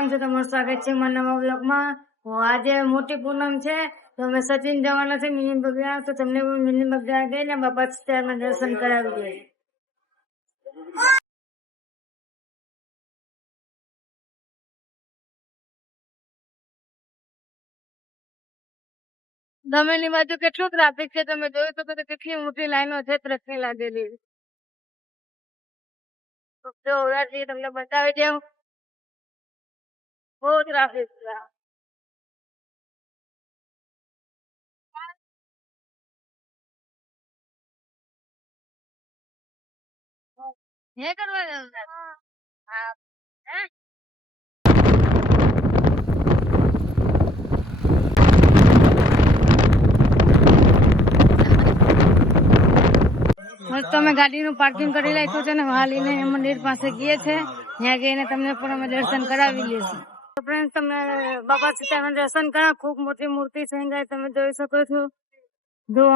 કેમ છો? તમારું સ્વાગત છે મારા નવા બ્લોગમાં. આજે મોટી પૂનમ છે તો અમે સચિન જવાના છે મિની બગડા, તો તમને મિની બગડા ગઈને બાપા સીતારામના દર્શન કરાવી દઈએ. દમણની બાજુ કેટલું ટ્રાફિક છે તમે જોઈ શકો છો, કેટલી મોટી લાઈનો છે ટ્રકની લાગેલી. તો ઓરાથી તમને બતાવી દઉં, બહુ ટ્રાફિક છે. હે કરવા જવાનું છે? હા. હે? મસ્ત અમે ગાડીનું પાર્કિંગ કરી રાખ્યું છે ને હાલીને મંદિર પાસે ગઈએ છે. ત્યાં જઈને તમને પણ અમે દર્શન કરાવી લઈશું. ફ્રેન્ડ, તમને બાપા સીતારામના દર્શન કરાવ. ખૂબ મોટી મૂર્તિ છે, તમે જોઈ શકો છો. જો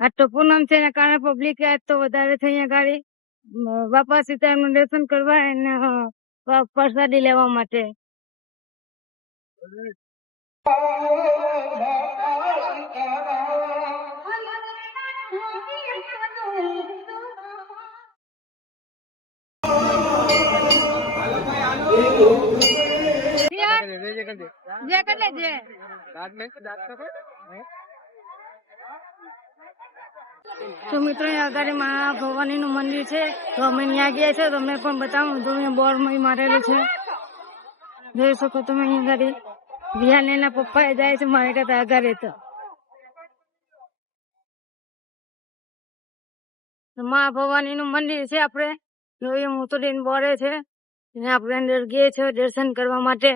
આજ તો પૂનમ છે એના કારણે પબ્લિક આજ તો વધારે છે અહીંયા ગાડી બાપા સીતારામનું દર્શન કરવા અને પ્રસાદી લેવા માટે. તો મિત્રો આગળ મા ભવાની નું મંદિર છે, તો અમે ત્યાં ગયા છે. તમને પણ બતાવું તો અહીંયા બોર્ડ મારેલું છે, જોઈ શકો તમે. અહીંયા ગાડી વિહાન એના પપ્પા જાય છે મારે આગળ. તો મા ભવાની નું મંદિર છે, આપણે જોઈએ મોટું દિન બોરે છે. આપણે અંદર ગયે છે દર્શન કરવા માટે.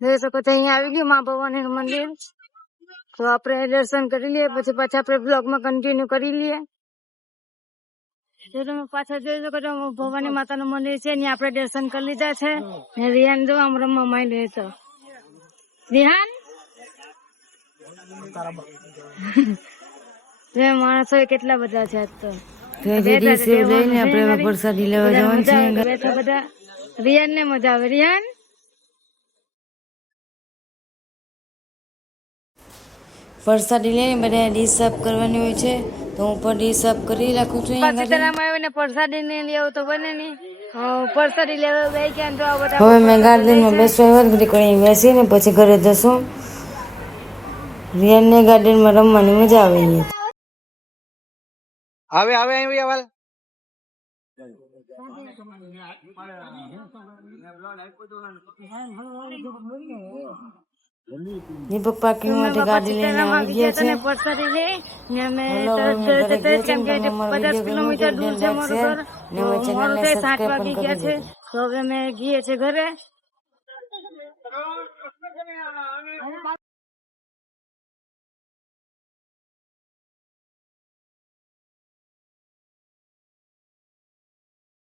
જોઈ શકો છો અહીંયા આવી ગયું મા ભવાની નું મંદિર. તો આપણે દર્શન કરી લઈએ, પછી પાછા આપણે બ્લોગમાં કન્ટિન્યુ કરી લઈએ. તમે પાછા જોઈ શકો છો ભવાની માતા નું મંદિર છે, ત્યાં આપણે દર્શન કરી લીધા છે. રિહાન જો આમ રમવા માંડ્યો તો રિહાન માણસો કેટલા બધા છે આજ તો. પ્રસાદી લેવા જવાનું છે બધા. રિહાન ને મજા આવે. રિહાન પ્રસાદી લઈને બધા ડીશ સાફ કરવાની હોય છે, તો હું પણ ડીશ સાફ કરી રાખું છું. સીતારામ આવીને પ્રસાદી ને લેવું તો બને નહીં. પ્રસાદી લેવા બે ક્યાં તો બધા. હવે મેં ગાર્ડનમાં બેસવા વાત કરી બેસીને પછી ઘરે જશું. રિયાન ને ગાર્ડનમાં રમવાની મજા આવે. દીપક પાર્કિંગ માટે ગાડી લઈને આવી ગયા છે. પ્રસાદી લઈ અમે 50 કિલોમીટર દૂર છે મારું ઘર. મારું 7 વાગી ગયા છે, તો હવે અમે ગઈએ છીએ ઘરે.